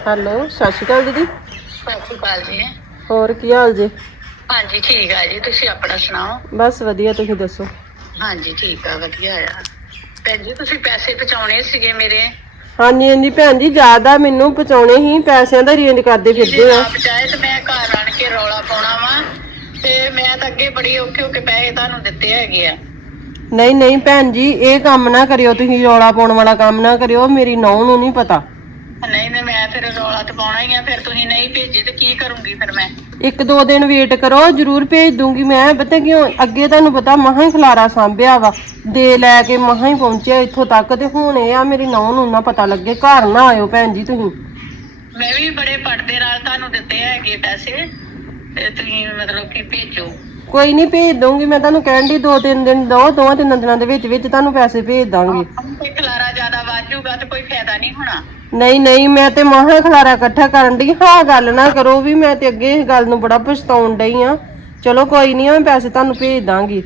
Hello ਸਤਿ ਸ਼੍ਰੀ ਅਕਾਲ ਦੀਦੀ। ਸਤਿ ਸ਼੍ਰੀ ਅਕਾਲ ਜੀ। ਹੋਰ ਕੀ ਹਾਲ ਜੇ? ਹਾਂਜੀ ਠੀਕ ਆ ਜੀ। ਤੁਸੀਂ ਆਪਣਾ ਸੁਣਾਓ? ਬਸ ਵਧੀਆ ਤੁਸੀਂ ਦੱਸੋ? ਹਾਂਜੀ ਠੀਕ ਆ ਵਧੀਆ ਆ। ਭੈਣ ਜੀ ਤੁਸੀਂ ਪੈਸੇ ਪਹੁੰਚਾਉਣੇ ਸੀਗੇ ਮੇਰੇ? ਹਾਂਜੀ ਹਾਂਜੀ ਭੈਣ ਜੀ ਜ਼ਿਆਦਾ ਮੈਨੂੰ ਪਹੁੰਚਾਉਣੇ ਹੀ ਪੈਸਿਆਂ ਦਾ ਰੇਂਜ ਕਰਦੇ ਫਿਰਦੇ ਆ। ਪਹੁੰਚਾਏ ਤੇ ਮੈਂ ਘਰ ਆਣ ਕੇ ਰੌਲਾ ਪਾਉਣਾ ਵਾ ਤੇ ਮੈਂ ਤਾਂ ਅੱਗੇ ਬੜੀ ਔਖੇ ਔਖੇ ਪੈਸੇ ਤੁਹਾਨੂੰ ਦਿੱਤੇ ਹੈਗੇ ਆ। ਨਹੀਂ ਨਹੀਂ ਭੈਣ ਜੀ ਇਹ ਕੰਮ ਨਾ ਕਰਿਓ ਤੁਸੀਂ ਰੌਲਾ ਪਾਉਣ ਵਾਲਾ ਕੰਮ ਨਾ ਕਰਿਓ ਮੇਰੀ ਨੌਂ ਨੂੰ ਨਹੀਂ ਪਤਾ। ਨਹੀਂ ਤੇ ਮੈਂ ਫਿਰ ਰੌਲਾ ਤੇ ਪਾਉਣਾ ਹੀ ਆ ਫਿਰ ਤੁਸੀਂ ਨਹੀਂ ਭੇਜੇ ਤੇ ਕੀ ਕਰੂੰਗੀ ਫਿਰ ਮੈਂ? ਇੱਕ ਦੋ ਦਿਨ ਵੇਟ ਕਰੋ ਜਰੂਰ ਭੇਜ ਦੂੰਗੀ ਮੈਂ। ਪਤਾ ਕਿਉਂ ਅੱਗੇ ਤੁਹਾਨੂੰ ਪਤਾ ਮਹਾ ਹੀ ਖਲਾਰਾ ਸਾਂਭਿਆ ਵਾ। ਦੇ ਲੈ ਕੇ ਮਹਾ ਹੀ ਪਹੁੰਚਿਆ ਇੱਥੋਂ ਤੱਕ ਤੇ ਹੁਣ ਇਹ ਆ ਮੇਰੀ ਨੌਂ ਨੂੰ ਨਾ ਪਤਾ ਲੱਗੇ। ਘਰ ਨਾ ਆਇਓ ਭੈਣ ਜੀ ਤੁਸੀਂ। ਮੈਂ ਵੀ ਬੜੇ ਪੜਦੇ ਨਾਲ ਤੁਹਾਨੂੰ ਦਿੱਤੇ ਹੈਗੇ ਪੈਸੇ ਤੇ ਤੁਸੀਂ ਮਤਲਬ ਕਿ ਭੇਜੋ। ਕੋਈ ਨਹੀਂ ਭੇਜ ਦੂੰਗੀ ਮੈਂ ਤੁਹਾਨੂੰ ਕਹਿਣ ਦੀ ਦੋ ਤਿੰਨ ਦਿਨ ਦੋ ਦੋ ਤਿੰਨ ਦਿਨਾਂ ਦੇ ਵਿੱਚ ਵਿੱਚ ਤੁਹਾਨੂੰ ਪੈਸੇ ਭੇਜ ਦਾਂਗੀ। ਤੇ ਖਲਾਰਾ ਜ਼ਿਆਦਾ ਵਾਜੂਗਾ ਤੇ ਕੋਈ ਫਾਇਦਾ ਨਹੀਂ ਹੋਣਾ। ਨਹੀਂ ਨਹੀਂ ਮੈਂ ਤੇ ਮਹਾ ਖਲਾਰਾ ਇਕੱਠਾ ਕਰਨ ਦੀ ਹਾਂ ਗੱਲ ਨਾ ਕਰੋ ਵੀ ਮੈਂ ਤੇ ਅੱਗੇ ਇਸ ਗੱਲ ਨੂੰ ਬੜਾ ਪਛਤਾਉਣ ਡਈ ਆ। ਚਲੋ ਕੋਈ ਨਹੀਂ ਮੈਂ ਪੈਸੇ ਤੁਹਾਨੂੰ ਭੇਜ ਦਾਂਗੀ।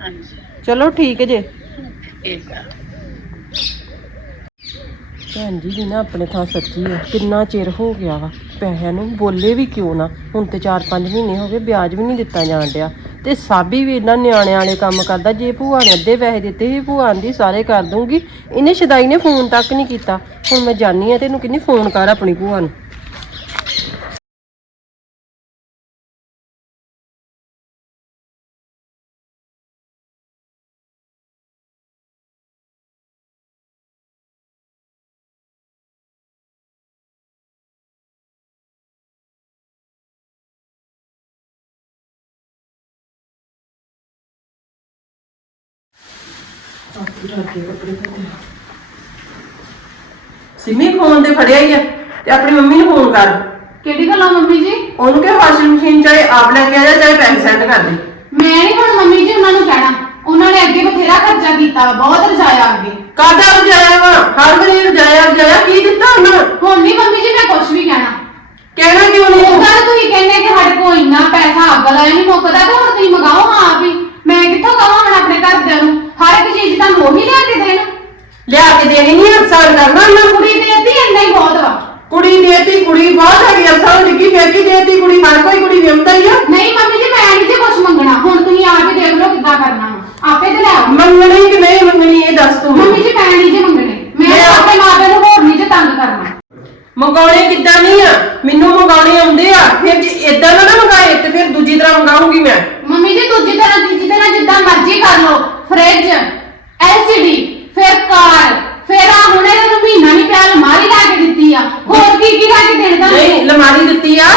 ਹਾਂਜੀ। ਚਲੋ ਠੀਕ ਜੇ। ਠੀਕ ਆ ਭੈਣ ਜੀ ਵੀ ਨਾ ਆਪਣੇ ਥਾਂ ਸੱਚੀ ਆ ਕਿੰਨਾ ਚਿਰ ਹੋ ਗਿਆ ਵਾ। ਪੈਸਿਆਂ ਨੂੰ ਬੋਲੇ ਵੀ ਕਿਉਂ ਨਾ? ਹੁਣ ਤੇ 4-5 ਮਹੀਨੇ ਹੋ ਗਏ, ਵਿਆਜ ਵੀ ਨਹੀਂ ਦਿੱਤਾ ਜਾਣ ਡਿਆ। ਤੇ ਸਾਬੀ ਵੀ ਇਹਨਾਂ ਨਿਆਣਿਆਂ ਵਾਲੇ ਕੰਮ ਕਰਦਾ, ਜੇ ਭੂਆ ਨੇ ਅੱਧੇ ਪੈਸੇ ਦਿੱਤੇ ਸੀ, ਭੂਆ ਆਂਦੀ, ਸਾਰੇ ਕਰ ਦੂੰਗੀ ਇਹਨੇ ਸ਼ਦਾਈ ਨੇ ਫੋਨ ਤੱਕ ਨਹੀਂ ਕੀਤਾ। ਹੁਣ ਮੈਂ ਜਾਣੀ ਆ ਇਹਨੂੰ ਕਿੰਨੀ ਫੋਨ ਕਰ ਆਪਣੀ ਭੂਆ ਨੂੰ। ਸਿਮੀ ਫੋਨ ਤੇ ਫੜਿਆ ਹੀ ਆ ਤੇ ਆਪਣੀ ਮੰਮੀ ਨੂੰ ਫੋਨ ਕਰ। ਕਿਹੜੀ ਗੱਲਾਂ ਮੰਮੀ ਜੀ? ਉਹਨੂੰ ਕਿ ਵਾਸ਼ਿੰਗ ਮਸ਼ੀਨ ਚਾਹੇ ਆਪ ਲੈ ਕੇ ਆ ਜਾ ਚਾਹੇ ਪੈਸੇ ਸੈਂਡ ਕਰ ਦੇ। ਮੈਂ ਨਹੀਂ ਹੁਣ ਮੰਮੀ ਜੀ ਉਹਨਾਂ ਨੂੰ ਕਹਿਣਾ। ਉਹਨਾਂ ਨੇ ਅੱਗੇ ਬਥੇਰਾ ਖਰਚਾ ਕੀਤਾ ਬਹੁਤ ਰਜਾਇਆ ਅੱਗੇ। ਕਾਦਾ ਰਜਾਇਆ ਵਾ? ਹਰ ਵਾਰੀ ਰਜਾਇਆ ਰਜਾਇਆ ਕੀ ਦਿੱਤਾ ਉਹਨਾਂ ਹੁਣ ਨਹੀਂ ਮੰਮੀ ਜੀ ਮੈਂ ਕੁਝ ਵੀ ਕਹਿਣਾ। ਕਹਿਣਾ ਕਿਉਂ ਨਹੀਂ ਉਹ ਤੂੰ? ਗੱਲ ਤੁਸੀਂ ਕਹਿੰਦੇ ਕਿ ਸਾਡੇ ਕੋਲ ਇੰਨਾ ਪੈਸਾ ਅੱਗ ਲਾਇਆ ਨਹੀਂ ਮੁੱਕਦਾ ਤੇ ਹੁਣ ਤੁਸੀਂ ਮਗਾਓ ਹਾਂ ਆਪ ਹੀ ਮੈਂ ਕਿੱਥੋਂ ਕਹਾਂ ਹੁਣ ਆਪਣੇ ਘਰਦਿਆਂ ਨੂੰ ਹਰ ਇੱਕ ਚੀਜ਼ ਤੁਹਾਨੂੰ ਉਹੀ ਲਿਆ ਕੇ ਦੇਣ। ਲਿਆ ਕੇ ਦੇਣੀ ਨਹੀਂ ਅਕਸਰ ਕਰਨਾ ਉਹਨਾਂ ਕੁੜੀ ਦੇ ਅੱਧੀ ਇੰਨਾ ਹੀ ਬਹੁਤ ਵਾ। ਕੁੜੀ ਦੇਤੀ ਕੁੜੀ ਬਹੁਤ ਹੈਗੀ ਅਕਸਰ ਲਿਖੀ ਫੇਰ ਕੀ ਦੇਤੀ ਕੁੜੀ ਹਰ ਕੋਈ ਕੁੜੀ ਵਿਆਹੁੰਦਾ ਹੀ ਆ। ਨਹੀਂ ਮੰਮੀ ਜੀ ਮੈਂ ਨਹੀਂ ਜੇ ਕੁਝ ਮੰਗਣਾ। ਹੁਣ ਤੁਸੀਂ ਆਪ ਹੀ ਦੇਖ ਲਓ ਕਿੱਦਾਂ ਕਰਨਾ ਵਾ। ਆਪੇ ਤੇ ਲੈ ਆਓ। ਮੰਗਣੀ ਕਿ ਨਹੀਂ ਮੰਗਣੀ ਇਹ ਦੱਸ ਤੂੰ। ਮੰਮੀ ਜੀ ਮੈਂ ਨਹੀਂ ਜੇ ਮੰਗਣੇ। ਮੈਂ ਮੈਂ- ਆਪਣੇ ਮਾਪਿਆਂ ਨੂੰ ਹੋਰ ਨਹੀਂ ਜੇ ਤੰਗ ਕਰਨਾ। ਮੰਗਾਉਣੇ ਕਿੱਦਾਂ ਨਹੀਂ ਆ? ਮੈਨੂੰ ਮੰਗਾਉਣੇ ਆਉਂਦੇ ਆ। ਫਿਰ ਜੇ ਇਦਾਂ ਨਾ ਨਾ ਮੰਗਾਏ ਤੇ ਫਿਰ ਦੂਜੀ ਤਰ੍ਹਾਂ ਮੰਗਾਉਂਗੀ ਮੈਂ। ਮੰਮੀ ਜੀ ਦੂਜੀ ਤਰ੍ਹਾਂ ਤੀਜੀ ਤਰ੍ਹਾਂ ਜਿੱਦਾਂ ਮਰਜ਼ੀ ਕਰ ਲਓ। ਫ੍ਰਿਜ ਐਲਸੀਡੀ ਫਿਰ ਕਾਰ ਫਿਰ ਆ ਹੁਣੇ ਨੂੰ ਮਹੀਨਾ ਨਹੀਂ ਪਿਆ ਅਲਮਾਰੀ ਲਾ ਕੇ ਦਿੱਤੀ ਆ। ਹੋਰ ਕੀ ਕੀ ਲਾ ਕੇ ਦੇਣ ਦਾ ਨਹੀਂ ਲਮਾਰੀ ਦਿੱਤੀ ਆ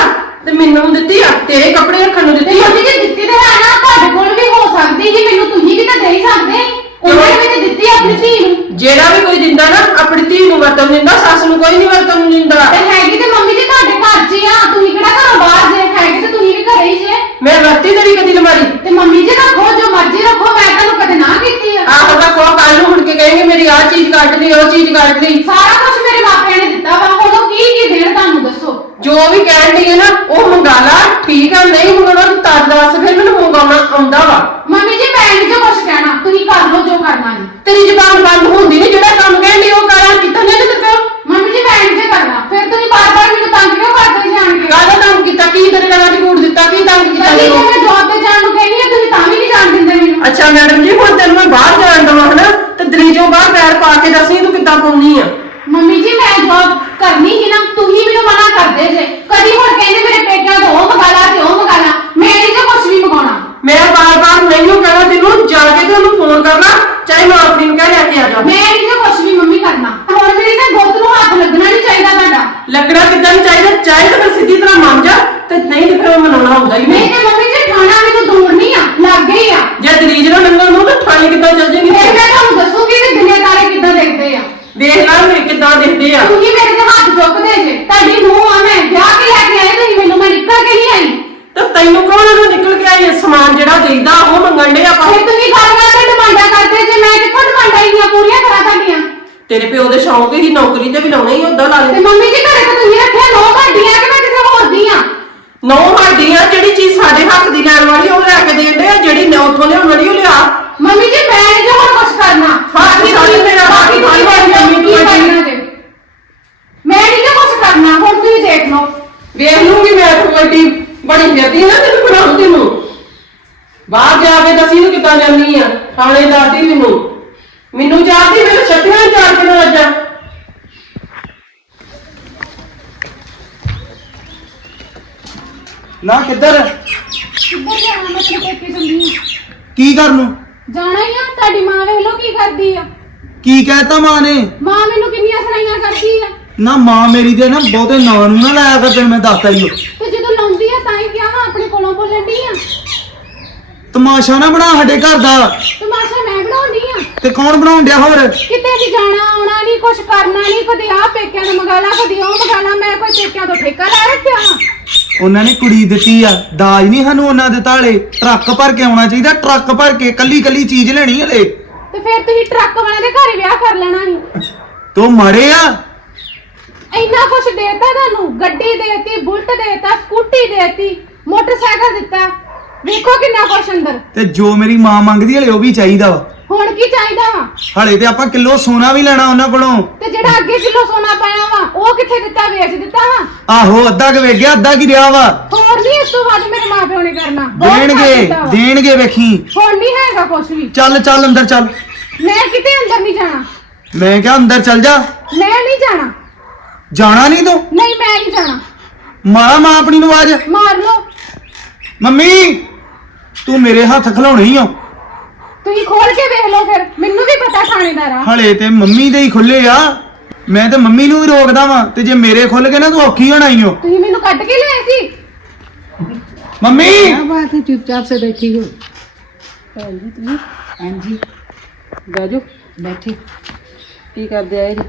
ਤੇ ਮੈਨੂੰ ਦਿੱਤੀ ਆ ਤੇਰੇ ਕੱਪੜੇ ਰੱਖਣ ਨੂੰ ਦਿੱਤੀ ਆ। ਮੰਮੀ ਜੀ ਦਿੱਤੀ ਤੇ ਹੈ ਨਾ ਤੁਹਾਡੇ ਕੋਲ ਵੀ ਹੋ ਸਕਦੀ ਜੀ ਮੈਨੂੰ ਤੁਸੀਂ ਵੀ ਤਾਂ ਦੇ ਹੀ ਸਕਦੇ। ਉਹਨਾਂ ਨੇ ਵੀ ਤਾਂ ਦਿੱਤੀ ਆਪਣੀ ਧੀ ਨੂੰ। ਜਿਹੜਾ ਵੀ ਕੋਈ ਦਿੰਦਾ ਨਾ ਆਪਣੀ ਧੀ ਨੂੰ ਵਰਤਨ ਦਿੰਦਾ ਸੱਸ ਨੂੰ ਕੋਈ ਨਹੀਂ ਵਰਤਨ ਦਿੰਦਾ। ਤੇ ਹੈਗੀ ਤੇ ਮੰਮੀ ਜੀ ਤੁਹਾਡੇ ਘਰ 'ਚ ਹੀ ਆ ਤੁਸੀਂ ਕਿਹੜਾ ਘਰੋਂ ਬਾਹਰ ਜੇ ਹੈਗੇ ਤੇ ਤੁਸੀਂ ਵੀ ਘਰੇ ਹੀ ਜੇ। ਮੈਂ ਵਰਤੀ ਤੇਰੀ ਕਦੀ ਲਮਾਰੀ ਤੇ ਮੰਮੀ ਜੀ ਰੱਖੋ ਜੋ ਮਰਜ਼ੀ ਰੱਖੋ ਮੈਂ ਤੁਹਾਨੂੰ ਕਦੇ ਨਾ ਕੀਤੀ ਆ ਆਹ ਤਾਂ ਕੋ ਕੱਲ ਨੂੰ ਮੁੜ ਕੇ ਕਹੇਂਗੇ ਮੇਰੀ ਆਹ ਚੀਜ਼ ਕੱਢ ਲਈ ਉਹ ਚੀਜ਼ ਕੱਢ ਲਈ। ਸਾਰਾ ਕੁਝ ਮੇਰੇ ਮਾਪਿਆਂ ਨੇ ਦਿੱਤਾ ਵਾ। ਹੁਣ ਉਹ ਕੀ ਕੀ ਦੇਣ ਤੁਹਾਨੂੰ ਦੱਸੋ? ਜੋ ਵੀ ਕਹਿਣ ਦੀ ਹੈ ਨਾ ਉਹ ਮੰਗਾ ਲਾ। ਠੀਕ ਆ ਨਹੀਂ ਮੰਗਣਾ ਤਾਂ ਤਦ ਦੱਸ ਫਿਰ ਮੈਨੂੰ ਮੰਗਾਉਣਾ ਆਉਂਦਾ ਵਾ। ਮੰਮੀ ਜੀ ਮੈਂ ਨਹੀਂ ਜੋ ਕੁਝ ਕਹਿਣਾ। ਤੁਸੀਂ ਕਰ ਲਓ ਜੋ ਕਰਨਾ ਜੀ। ਤੇਰੀ ਜ਼ਬਾਨ ਬੰਦ ਹੁੰਦੀ ਨਹੀਂ ਜਿਹੜਾ ਕੰਮ ਕਹਿੰਦੀ ਉਹ ਕਰਾਂ। ਕੀਤਾ ਨਹੀਂ ਤੇ ਕਿਉਂ ਮੰਮੀ ਜੀ ਮੈਂ ਨਹੀਂ ਜੇ ਕਰਨਾ। ਫਿਰ ਤੁਸੀਂ ਬਾਰ-ਬਾਰ ਮੈਨੂੰ ਤੰਗ ਕਿਉਂ ਕਰਦੇ ਜਾਣਗੇ ਕਾਹਦਾ ਕੰਮ ਕੀਤਾ? ਕੀ ਤੇਰੇ ਨਾਲ ਕੂੜ ਦਿੱਤਾ? ਕੀ ਤੰਗ ਕੀਤਾ ਜੇ ਤੈਨੂੰ? ਮੈਂ ਜੌਬ ਤੇ ਜਾਣ ਨੂੰ ਕਹਿੰਦੀ ਆ ਤੁਸੀਂ ਤਾਂ ਵੀ ਨਹੀਂ ਜਾਣ ਦਿੰਦੇ ਮੈਨੂੰ। ਅੱਛਾ ਮੈਡਮ ਜੀ ਹੁਣ ਤੈਨੂੰ ਮੈਂ ਬਾਹਰ ਜਾਣ ਦਵਾਂ ਹਨਾ ਤੇ ਦਰੀਜੋਂ ਬਾਹਰ ਪੈਰ ਪਾ ਕੇ ਦੱਸੀ ਤੂੰ ਕਿੱਦਾਂ ਪਾਉਣੀ ਆ? ਮੰਮੀ ਜੀ ਮੈਂ ਜੌਬ ਕਰਨੀ ਹੀ ਨਾ ਤੁਸੀਂ ਮੈਨੂੰ ਮਨਾ ਕਰਦੇ ਜੇ। ਕਦੀ ਹੁਣ ਕਹਿੰਦੇ ਮੇਰੇ ਪੇਕਿਆਂ ਤੋਂ ਉਹ ਮੰਗਾ ਲਾ ਤੇ ਉਹ ਮੰਗਾ ਲਾ। ਮੈਂ ਨਹੀਂ ਜੇ ਕੁਝ ਵੀ ਮੰਗਾਉਣਾ। ਮੈਂ ਬਾਰ-ਬਾਰ ਨਹੀਂ ਕਹਿਣਾ ਤੈਨੂੰ ਜਾ ਕੇ ਤੇ ਉਹਨੂੰ ਫੋਨ ਕਰਨਾ ਚਾਹੇ ਮੈਂ ਆਪਣੀ ਨੂੰ ਕਹਿ ਲੈ ਕੇ ਆ ਜਾ। ਮੈਂ ਨਹੀਂ ਜੇ ਕੁਝ ਵੀ ਮੰਮੀ ਕਰਨਾ। ਹੁਣ ਮੇਰੀ ਤੇ ਗੁੱਤ ਨੂੰ ਹੱਥ ਲੱਗਣਾ ਨਹੀਂ ਚਾਹੀਦਾ ਤੁਹਾਡਾ। ਲੱਗਣਾ ਕਿੱਦਾਂ ਨੀ ਚਾਹੀਦਾ? ਚਾਹੇ ਤਾਂ ਸਿੱਧੀ ਤਰ੍ਹਾਂ ਮੰਨ ਜਾ ਤੇ ਨਹੀਂ ਤੇ ਫਿਰ ਉਹ ਮਨਾਉਣਾ ਹੁੰਦਾ ਹੀ ਨਹੀਂ। ਨਹੀਂ ਤੇ ਮੰਮੀ ਜੀ ਖਾਣਾ ਮੈਨੂੰ ਦੂਰ ਨਹੀਂ ਆ ਲੱਗ ਗਈ ਆ। ਜੇ ਦਰੀਜ ਨਾਲ ਲੰਘਣ ਨੂੰ ਤਾਂ ਥਾਲੀ ਕਿੱਦਾਂ ਚੱਲ ਜਾਏਗੀ? ਫਿਰ ਮੈਂ ਤੁਹਾਨੂੰ ਦੱਸੂਗੀ ਕਿ ਦੁਨੀਆ ਤਾਰੇ ਕਿੱਦਾਂ ਦੇਖਦੇ ਆ। ਵੇਖ ਲੈ ਮੇਰੇ ਕਿੱਦਾਂ ਦਿਖਦੇ ਆ। ਤੁਸੀਂ ਮੇਰੇ ਤੇ ਹੱਥ ਚੁੱਕਦੇ ਜੇ। ਤੁਹਾਡੀ ਨੂੰਹ ਆ ਮੈਂ ਵਿਆਹ ਕੇ ਲੈ ਕੇ ਆਏ ਤੁਸੀਂ ਮੈਨੂੰ ਮੈਂ ਨਿਕਲ ਕੇ ਨਹੀਂ ਆਈ। ਤੇ ਤੈਨੂੰ ਕੌਣ ਉਹਨੂੰ ਨਿਕਲ ਕੇ ਆਈ ਇਹ ਸਮਾਨ ਜਿਹੜਾ ਦੇਈਦਾ ਉਹ ਮੰਗਣ ਦੇ ਆਪਾਂ। ਫਿਰ ਤੇਰੇ ਪਿਓ ਦੇ ਸ਼ੌਂਕ ਹੀ ਨੌਕਰੀ ਤੇ ਵੀ ਲਾਉਣੇ ਹੀ ਉਦਾਂ ਲਾ ਤੇ ਲੈ ਮੰਮੀ ਜੀ ਘਰੇ ਤਾਂ ਤੁਸੀਂ ਰੱਖਿਆ ਨੋ ਤੁਹਾਡੀਆਂ ਕਿ ਮੈਂ ਕਿਸੇ ਹੋਰ ਦੀ ਆ? ਨੌ ਸਾਡੀ ਆ ਜਿਹੜੀ ਚੀਜ਼ ਸਾਡੇ ਹੱਕ ਦੀ ਲੈਣ ਵਾਲੀ ਉਹ ਲੈ ਕੇ ਦੇਣ ਦੇ ਆ ਜਿਹੜੀ ਨਾ ਉੱਥੋਂ ਲਿਆਉਣ ਵਾਲੀ ਉਹ ਲਿਆ। ਮੰਮੀ ਜੀ ਮੈਂ ਨਹੀਂ ਜੇ ਹੁਣ ਕੁਝ ਕਰਨਾ। ਹੱਥ ਛੱਡ ਮੇਰਾ, ਬਾਕੀ ਤੁਸੀਂ ਮੰਮੀ ਕੀ ਤੁਹਾਡੀ। ਕਰਨਾ ਜੇ? ਮੈਂ ਨਹੀਂ ਜੇ ਕੁਝ ਕਰਨਾ ਬੈਠੀ ਬੜੀ ਫਿਰਦੀ ਨਾ ਤੈਨੂੰ ਬਣਾਉਂ ਤੈਨੂੰ ਬਾਹਰ ਜਾ ਕੇ ਦੱਸੀ ਤੂੰ ਕਿੱਦਾਂ ਜਾਂਦੀ ਆ? ਥਾਣੇ ਦੱਸਦੀ ਮੈਨੂੰ। ਮੈਨੂੰ ਜਾਣਦੀ ਮੇਰੇ ਛੱਤੀਆਂ ਚਾਰ ਕੇ ਨਾ ਜਾ ਨਾ ਕਿੱਧਰ? ਕਿੱਧਰ ਜਾਣਾ ਮੈਂ ਤੇਰੇ ਪੇਕੇ ਚੱਲੀ ਆਂ। ਕੀ ਕਰ ਨੂੰ? ਜਾਣਾ ਹੀ ਆ ਤੁਹਾਡੀ ਮਾਂ ਵੇਖ ਲੋ ਕੀ ਕਰਦੀ ਆ। ਕੀ ਕਹਿਤਾ ਮਾਂ ਨੇ? ਮਾਂ ਮੈਨੂੰ ਕਿੰਨੀਆਂ ਸੁਣਾਈਆਂ ਕਰਦੀ ਆ। ਨਾ ਮਾਂ ਮੇਰੀ ਦੇ ਨਾ ਬਹੁਤੇ ਨਾਂ ਨੂੰ ਨਾ ਲਾਇਆ ਕਰ ਤੈਨੂੰ ਮੈਂ ਦੱਸਤਾ ਹੀ ਓ। ਤੇ ਜਦੋਂ ਲਾਉਂਦੀ ਆ ਤਾਂ ਹੀ ਕਿਹਾ ਵਾ ਆਪਣੇ ਕੋਲੋਂ ਬੋਲਣ ਦੀ ਆ। ਤਮਾਸ਼ਾ ਨਾ ਬਣਾ ਸਾਡੇ ਘਰ ਦਾ। ਤਮਾਸ਼ਾ ਤੇ ਕੌਣ ਬਣਾਉਣ ਡਿਆ ਹੋਰ? ਕਿਤੇ ਵੀ ਜਾਣਾ ਆਉਣਾ ਨਹੀਂ ਕੁਛ ਕਰਨਾ ਨਹੀਂ ਕਦੇ ਆ ਪੇਕਿਆਂ ਨੂੰ ਮਗਾਲਾ ਕਦੇ ਉਹ ਮਗਾਲਾ ਮੈਂ ਕੋਈ ਪੇਕਿਆਂ ਤੋਂ ਠੇਕਾ ਲੈ ਰੱਖਿਆ ਵਾ। ਉਹਨਾਂ ਨੇ ਕੁੜੀ ਦਿੱਤੀ ਆ ਦਾਜ ਨਹੀਂ ਸਾਨੂੰ ਉਹਨਾਂ ਦੇ ਤਾਲੇ। ਟਰੱਕ ਭਰ ਕੇ ਆਉਣਾ ਚਾਹੀਦਾ ਟਰੱਕ ਭਰ ਕੇ ਕੱਲੀ ਕੱਲੀ ਚੀਜ਼ ਲੈਣੀ ਹਲੇ ਤੇ। ਫਿਰ ਤੁਸੀਂ ਟਰੱਕ ਵਾਲੇ ਦੇ ਘਰ ਹੀ ਵਿਆਹ ਕਰ ਲੈਣਾ ਸੀ। ਤੂੰ ਮਾਰੇ ਆ? ਇੰਨਾ ਕੁਛ ਦੇਤਾ ਤੁਹਾਨੂੰ ਗੱਡੀ ਦੇਤੀ ਬੁਲਟ ਦੇਤਾ ਸਕੂਟੀ ਦੇਤੀ ਮੋਟਰਸਾਈਕਲ ਦਿੱਤਾ। ਵੇਖੋ ਕਿੰਨਾ ਕੁਛ ਅੰਦਰ। ਤੇ ਜੋ ਮੇਰੀ ਮਾਂ ਮੰਗਦੀ ਹਲੇ ਉਹ ਵੀ ਚਾਹੀਦਾ ਵਾ। ਹੁਣ ਕੀ ਚਾਹੀਦਾ ਵਾ? ਹਲੇ ਤੇ ਆਪਾਂ ਕਿਲੋ ਸੋਨਾ ਵੀ ਲੈਣਾ ਉਹਨਾਂ ਕੋਲੋਂ। ਤੇ ਜਿਹੜਾ ਅੱਗੇ ਕਿਲੋ ਸੋਨਾ ਪਾਇਆ ਵਾ ਉਹ ਕਿੱਥੇ ਦਿੱਤਾ ਵੇਚ ਦਿੱਤਾ ਵਾ? ਆਹੋ ਅੱਧਾ ਕੁ ਗਿਆ ਅੱਧਾ ਕੀ ਰਿਹਾ ਵਾ? ਹੋਰ ਨਹੀਂ ਇਸ ਤੋਂ ਵੱਧ ਮੇਰੇ ਮਾਪਿਓ ਨੇ ਕਰਨਾ। ਬਹੁਤ ਦੇਣਗੇ ਦਿੱਤਾ ਵਾ। ਦੇਣਗੇ ਵੇਖੀ। ਹੁਣ ਨਹੀਂ ਹੈਗਾ ਕੁਛ ਵੀ। ਚੱਲ ਚੱਲ ਅੰਦਰ ਚੱਲ। ਮੈਂ ਕਿਤੇ ਅੰਦਰ ਨਹੀਂ ਜਾਣਾ। ਮੈਂ ਕਿਹਾ ਅੰਦਰ ਚੱਲ ਜਾ। ਮੈਂ ਨਹੀਂ ਜਾਣਾ। ਜਾਣਾ ਨਹੀਂ ਤੂੰ? ਨਹੀਂ ਮੈਂ ਨਹੀਂ ਜਾਣਾ। ਮਾਰਾ ਮਾਂ ਆਪਣੀ ਨੂੰ ਆਵਾਜ਼। ਮਾਰ ਲਓ। ਮੰਮੀ ਤੂੰ ਮੇਰੇ ਹੱਥ ਖਿਲਾਉਣੇ ਹੀ ਆ ਤੁਸੀਂ ਖੋਲ ਕੇ ਵੇਖ ਲਓ ਫਿਰ ਮੈਨੂੰ ਵੀ ਪਤਾ ਥਾਣੇਦਾਰ ਆ ਹਲੇ ਤੇ ਮੰਮੀ ਦੇ ਹੀ ਖੁੱਲੇ ਆ ਮੈਂ ਤੇ ਮੰਮੀ ਨੂੰ ਵੀ ਰੋਕਦਾ ਵਾਂ ਤੇ ਜੇ ਮੇਰੇ ਖੁੱਲ ਗਏ ਨਾ ਤੂੰ ਔਖੀ ਹੋਣਾ ਹੀ ਓ ਤੁਸੀਂ ਮੈਨੂੰ ਕੱਢ ਕੇ ਲਿਆਏ ਸੀ ਮੰਮੀ क्या बात है चुपचाप से बैठी हो ਭੈਣ ਜੀ ਤੁਸੀਂ हाँ जी ਬਾਜੋ बैठी ਕੀ ਕਰਦੇ ਆਏ ਜੀ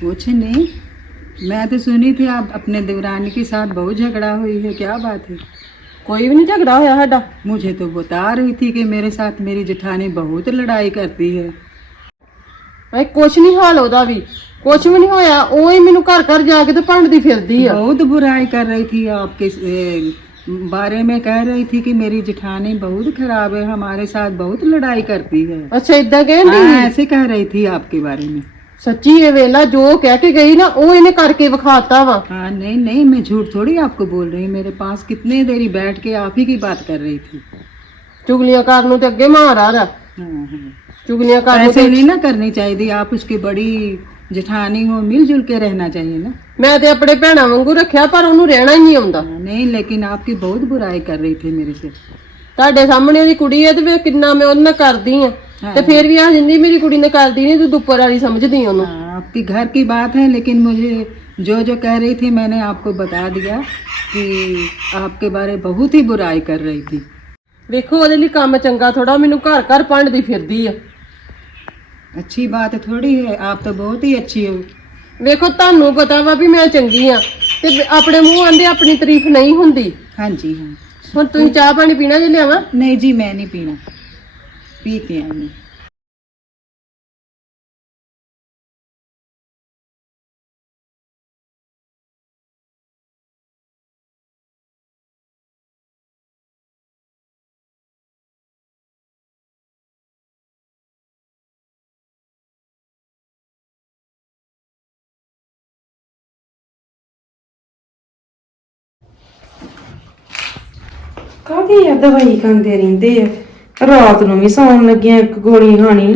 कुछ नहीं मैं तो सुनी थी आप अपने देवरानी के साथ बहुत झगड़ा हुई है क्या बात है ਕੋਈ ਵੀ ਨਹੀਂ ਝਗੜਾ ਹੋਇਆ ਸਾਡਾ मुझे तो बता रही थी कि मेरे साथ मेरी जेठानी बहुत लड़ाई करती है ਐ ਕੁਛ ਨਹੀਂ ਹਾਲ ਉਹਦਾ ਵੀ ਕੁਛ ਵੀ ਨਹੀਂ ਹੋਇਆ ਉਹ ਹੀ ਮੈਨੂੰ ਘਰ ਘਰ ਜਾ ਕੇ ਤੇ ਭੰਡਦੀ ਫਿਰਦੀ ਆ बहुत बुराई कर रही थी आपके ए, बारे में कह रही थी कि मेरी जेठानी बहुत खराब है हमारे साथ बहुत लड़ाई करती है ਅੱਛਾ ਇਦਾਂ ਕਹਿੰਦੀ हाँ, ਸੀ? ऐसे कह रही थी आपके बारे में ਸੱਚੀ ਇਹ ਵੇਲਾ ਜੋ ਕਹਿ ਕੇ ਗਈ ਨਾ ਉਹ ਇਹਨੇ ਕਰਕੇ ਵਿਖਾਤਾ ਵਾ हाँ नहीं नहीं मैं झूठ थोड़ी आपको बोल रही हूँ मेरे पास कितने देरी बैठ के आप ही की बात कर रही थी ਚੁਗਲੀਆਂ ਕਰਨ ਨੂੰ ਤੇ ਅੱਗੇ ਮਾਰ ਆ ਰਾ हाँ हाँ ਚੁਗਲੀਆਂ ਕਰਨ ਨੂੰ ऐसे ਤੇ नहीं ना करनी चाहिए थी आप उसकी बड़ी जेठानी हो मिलजुल के रहना चाहिए ना ਮੈਂ ਤੇ ਆਪਣੇ ਭੈਣਾਂ ਵਾਂਗੂ ਰੱਖਿਆ ਪਰ ਉਹਨੂੰ ਰਹਿਣਾ ਹੀ ਨਹੀਂ ਆਉਂਦਾ हाँ, नहीं लेकिन आपकी बहुत बुराई कर रही थी मेरे से ਤੁਹਾਡੇ ਸਾਹਮਣੇ ਉਹਦੀ ਕੁੜੀ ਹੈ ਤੇ ਵੇ ਕਿੰਨਾ ਮੈਂ ਉਹਦੇ ਨਾਲ ਕਰਦੀ ਆ ਤੇ ਫੇਰ ਵੀ ਆ ਜਿੰਦੀ ਮੇਰੀ ਕੁੜੀ ਨੇ ਕਰਦੀ ਨਹੀਂ ਤੂੰ ਦੁੱਪਰ ਵਾਲੀ ਸਮਝਦੀ ਉਹਨੂੰ हाँ, आपकी घर की बात है लेकिन मुझे जो जो कह रही थी मैंने आपको बता दिया कि आपके बारे बहुत ही बुराई कर रही थी ਵੇਖੋ ਉਹਦੇ ਲਈ ਕੰਮ ਚੰਗਾ ਥੋੜਾ ਮੈਨੂੰ ਘਰ ਘਰ ਭੰਡਦੀ ਫਿਰਦੀ ਆ अच्छी बात थोड़ी है आप तो बहुत ही अच्छी हो ਵੇਖੋ ਤੁਹਾਨੂੰ ਪਤਾ ਵਾ ਵੀ ਮੈਂ ਚੰਗੀ ਆ ਤੇ ਆਪਣੇ ਮੂੰਹ ਆਂਦੇ ਆਪਣੀ ਤਾਰੀਫ ਨਹੀਂ ਹੁੰਦੀ हाँ जी हाँ ਹੁਣ ਤੁਸੀਂ ਚਾਹ ਪਾਣੀ ਪੀਣਾ ਜੇ ਲਿਆਵਾਂ नहीं जी मैं नहीं पीना ਪੀ ਕੇ ਆਈ ਹਾਂ ਕਾਹਦੀ ਆ? ਦਵਾਈ ਖਾਂਦੇ ਰਹਿੰਦੇ ਆ। ਰਾਤ ਨੂੰ ਵੀ ਸੌਣ ਲੱਗਿਆ ਇੱਕ ਗੋਲੀ ਖਾਣੀ।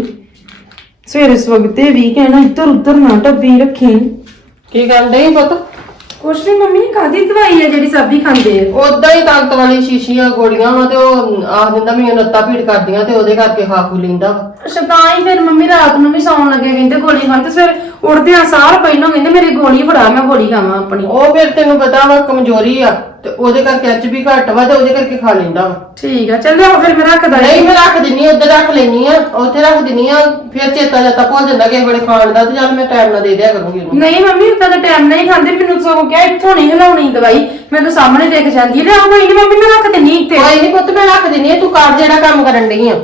ਸਵੇਰੇ ਸਵਗਤੇ ਵੀ ਕਹਿਣਾ ਇੱਧਰ ਉੱਧਰ ਨਾ ਡੱਬੀ ਰੱਖੀ। ਕੀ ਗੱਲ ਨਹੀਂ ਪੁੱਤ? ਕੁਛ ਨਹੀਂ ਮੰਮੀ ਕਾਦੀ ਦਵਾਈ ਆ ਜਿਹੜੀ ਸਭ ਹੀ ਖਾਂਦੇ ਆ? ਉਦਾਂ ਹੀ ਤਾਕਤ ਵਾਲੀ ਸ਼ੀਸ਼ੀਆਂ ਗੋਲੀਆਂ ਵਾ ਤੇ ਉਹ ਆਖ ਦਿੰਦਾ ਮੈਨੂੰ ਲੱਤਾਂ ਭੀੜ ਕਰਦੀਆਂ ਤੇ ਉਹਦੇ ਕਰਕੇ ਖਾਖੂ ਲੈਂਦਾ। ਵਾ ਅੱਛਾ ਤਾਂ ਹੀ ਫਿਰ ਮੰਮੀ ਰਾਤ ਨੂੰ ਵੀ ਸੌਣ ਲੱਗੇ ਕਹਿੰਦੇ ਗੋਲੀ ਖਾਂ ਤੇ ਸਵੇਰੇ ਉੱਠਦੇ ਆ ਸਾਰ ਪਹਿਲਾਂ ਕਹਿੰਦੇ ਮੇਰੀ ਗੋਲੀ ਫੜਾ ਮੈਂ ਗੋਲੀ ਖਾਵਾਂ ਆਪਣੀ। ਉਹ ਫਿਰ ਤੈਨੂੰ ਪਤਾ ਵਾ ਕਮਜ਼ੋਰੀ ਆ। ਤੇ ਉਹਦੇ ਕਰਕੇ ਐਚ ਵੀ ਘੱਟ ਵਾ ਤੇ ਉਹਦੇ ਕਰਕੇ ਖਾ ਲੈਂਦਾ ਵਾ। ਠੀਕ ਆ ਚੱਲਿਆ ਫਿਰ ਮੈਂ ਰੱਖਦਾ ਨਹੀਂ ਮੈਂ ਰੱਖ ਦਿੰਨੀ ਆ ਉੱਧਰ ਰੱਖ ਲੈਨੀ ਆ ਉੱਥੇ ਰੱਖ ਦਿੰਨੀ ਆ ਫਿਰ ਚੇਤਾ ਜਾਤਾ ਭੁੱਲ ਜਾਂਦਾ ਕਿਸੇ ਵੇਲੇ ਖਾਣ ਦਾ ਤੇ ਚੱਲ ਮੈਂ ਟਾਈਮ ਨਾਲ ਦੇ ਦਿਆ ਕਰੂੰਗੀ ਉਹਨੂੰ। ਨਹੀਂ ਮੰਮੀ ਉਦਾਂ ਦਾ ਟਾਈਮ ਨਹੀਂ ਖਾਂਦੇ ਮੈਨੂੰ ਸਗੋਂ ਕਿਹਾ ਇੱਥੋਂ ਨਹੀਂ ਹਿਲਾਉਣੀ ਦਵਾਈ ਮੈਂ ਤਾਂ ਸਾਹਮਣੇ ਦੇਖ ਜਾਂਦੀ ਲੈ ਕੋਈ ਨਹੀਂ ਮੰਮੀ ਮੈਂ ਰੱਖ ਦਿੰਨੀ ਇੱਥੇ। ਕੋਈ ਨਹੀਂ ਪੁੱਤ ਮੈਂ ਰੱਖ ਦਿੰਨੀ ਆ ਤੂੰ ਕਰ ਜਿਹੜਾ ਕੰਮ ਕਰਨ ਡਈ ਆ।